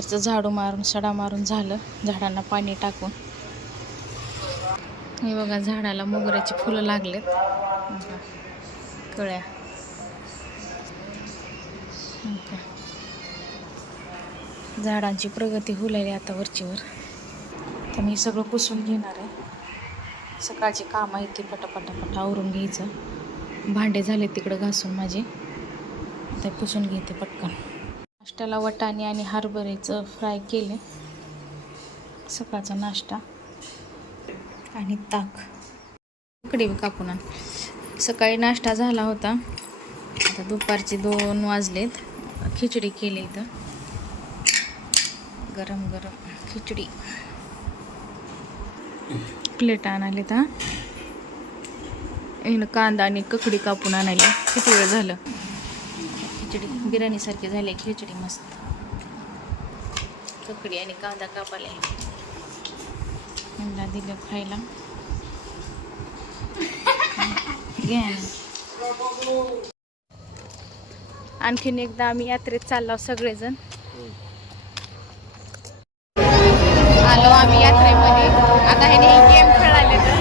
बाहेरचं झाडू मारून सडा मारून झालं, झाडांना पाणी टाकून. हे बघा झाडाला मोगऱ्याची फुलं लागलेत, कळ्या. झाडांची प्रगती होऊ लागली आता वरचीवर. तर मी सगळं पुसून घेणार आहे. सकाळची कामं आहेत ती पटापटापट आवरून घ्यायचं. भांडे झाले तिकडं घासून माझे, ते पुसून घेते पटकन. नाश्त्याला वाटाणे आणि हरभऱ्याचं फ्राय केले, सकाळचा नाश्ता. आणि ताक इकडे कापून आण. सकाळी नाश्ता झाला होता, आता दुपारचे 2 वाजलेत. खिचडी केली इथं, गरम गरम खिचडी. प्लेट आणाले तर कांदा आणि ककडी कापून आणायला किती वेळ झालं. खिचडी बिर्याणीसारखी झाली खिचडी, मस्त. ककडी आणि कांदा कापाले, यांना दिलं खायला. घ्या. आणखीन एकदा आम्ही यात्रेत चाललो सगळेजण. आलो आम्ही यात्रेमध्ये. आता ह्याने गेम खेळाले तर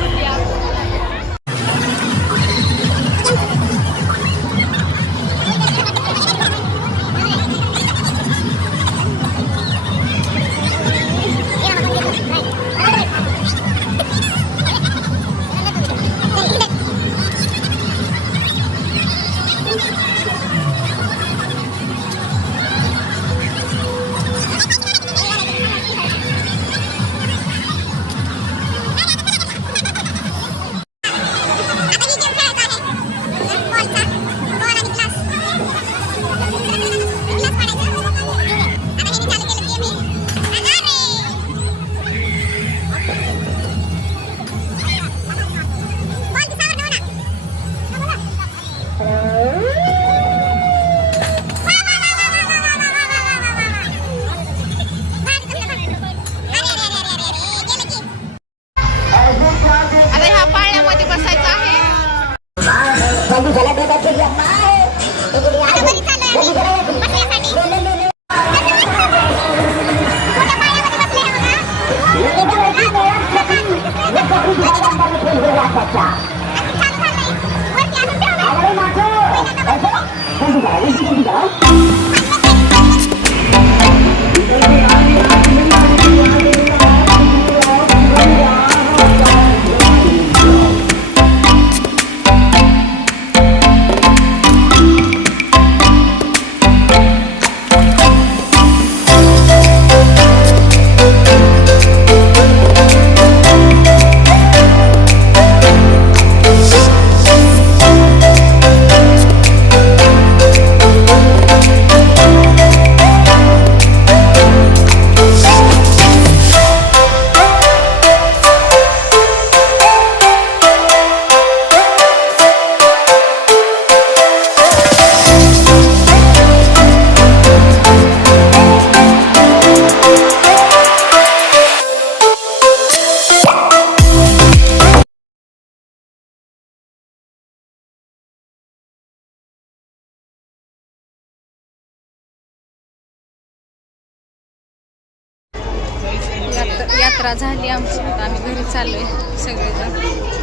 यात्रा झाली आमची. आता आम्ही घरी चाललोय सगळेजण,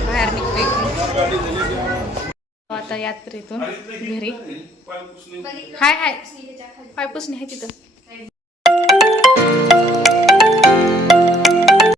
बाहेर निघतोय. आता यात्रेतून घरी. हाय हाय पाय पुसणे आहे तिथं.